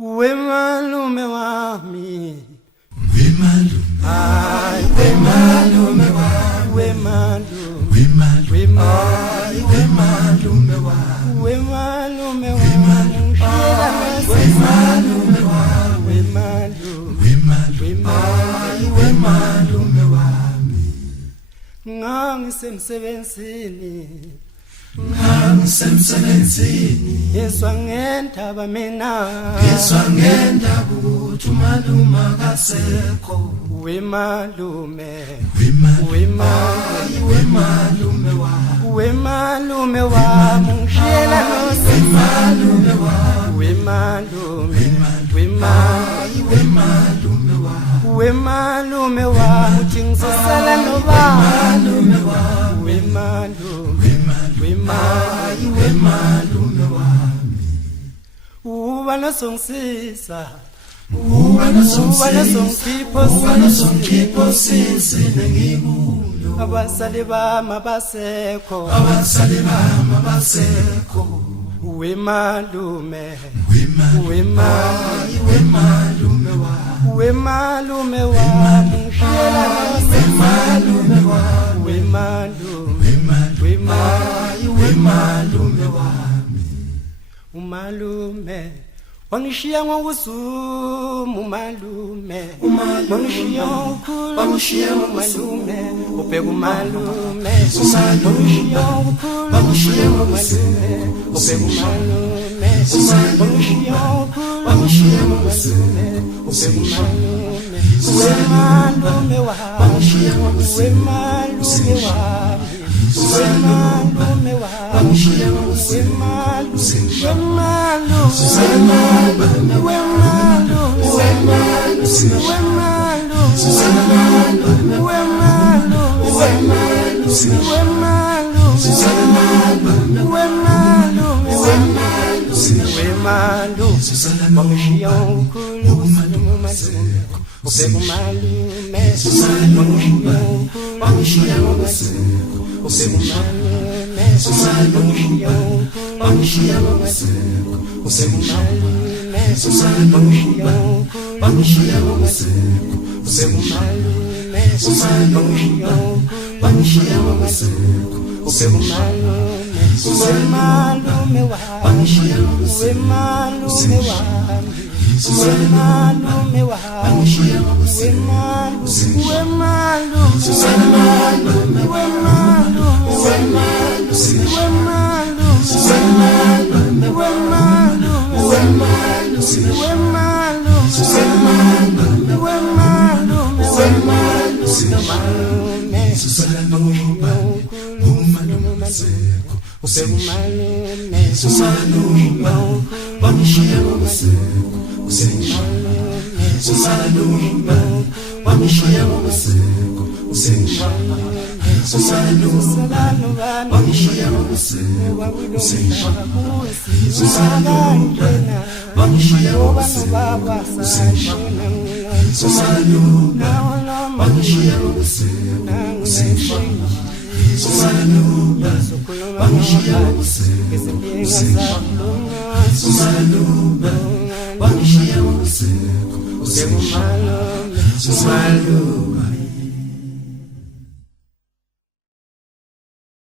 Wemalume wami, wemalume, ay wemalume wami, wemalume, wemalume, wemalume wami, wemalume wami, wemalume wami, wemalume wami, ngangisemsebenzini, yeswa ngendaba mina, yeswa ngendaba ukuthi umalume akasekho. Wemalume, wemalume wami, wemalume wami, ngishiyela wemalume wami, wemalume, wemalume wami, wemalume wami, uthi ngizosala nobani, wemalume wami, wemalume, wemalume wami, uba nosongisiza, uba nosongipho sizile ngikulo, abasali bami abasekho, wemalume, wemalume wami, wemalume wami, ngishiyela wemalume wami, wemalume, wemalume wami, umalume wangishiya ngokuzuma, umalume wangishiya ngokukhulu, umalume ubheka umalume, wangishiya ngokukhulu, umalume ubheka umalume, wangishiya ngokukhulu, umalume ubheka umalume, wemalume wami, wemalume wami, wemalume wami, umalume